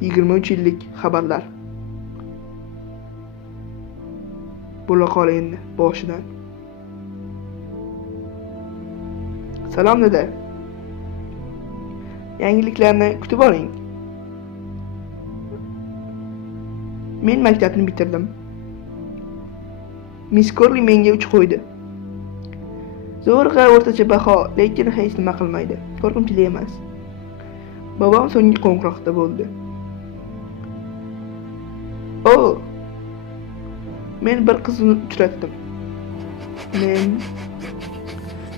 23 yillik xabarlar. Bo'la qol endi boshidan. Salom dada. Yangiliklarni kutib oling. Men maktabni bitirdim. Miss Corley menga 3 qo'ydi. Zo'rg'a o'rtacha baho, lekin hech nima qilmaydi. Qo'rqinchli emas. Bobom so'nggi qo'ng'iroqda bo'ldi. Men bir qizni uchratdim.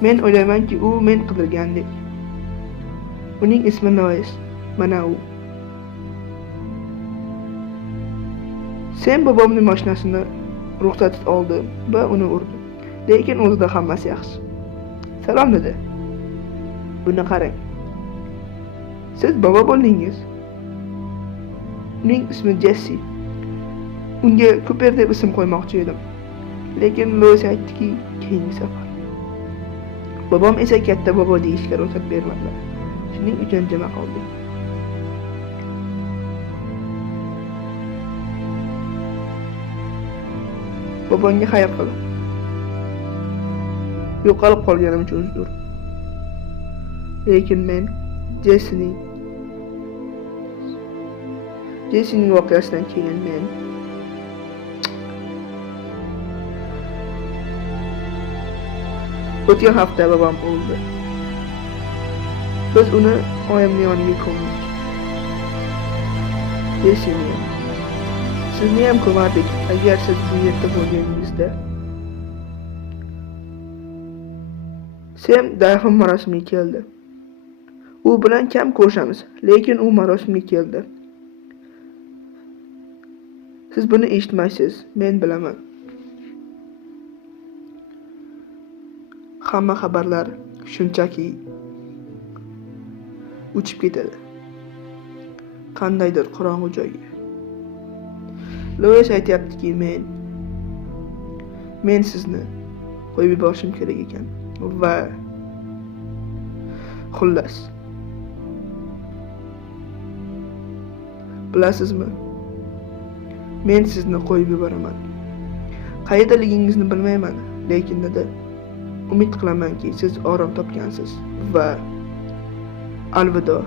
Men o'ylaymanki, u men qidirgandek. Uning ismi Noes. Mana u. Sen bobomning mashinasini ruxsat oldi va uni urdi. Lekin o'zida hammasi yaxshi. Salom dedi. Buni qarang. Siz bobo bo'ldingiz. Uning ismi Jessi. Unga Cooper deb ism qo'ymoqchi edim. Lekin Lois aytdiki, keyingi safar. Bobom esa katta bobo deyishga ruxsat bermadilar. Shuning uchun jima qoldik. Bobonga xayr qil. Yo'qolib qolganim uchun uzr. Lekin men Jessining voqeasidan keyin o'tgan hafta bobom o'ldi. Biz uni oyimning yoniga ko'mdik. Jessini sizni ham ko'mardik agar siz bu yerda bo'lganingizda. Sem dafn marosimiga keldi. U bilan kam ko'rishamiz, lekin u marosimga keldi. Siz buni eshitmaysiz, men bilaman. Hamma xabarlar shunchaki uchib ketadi. Qandaydir qorong'u joyga. Lois aytayaptiki, men sizni qo'yib yuborishim kerak ekan va xullas. Bilasizmi? Men sizni qo'yib yuboraman. Qayerdaligingizni bilmayman, lekin dada, umid qilamanki siz orom topgansiz va alvido.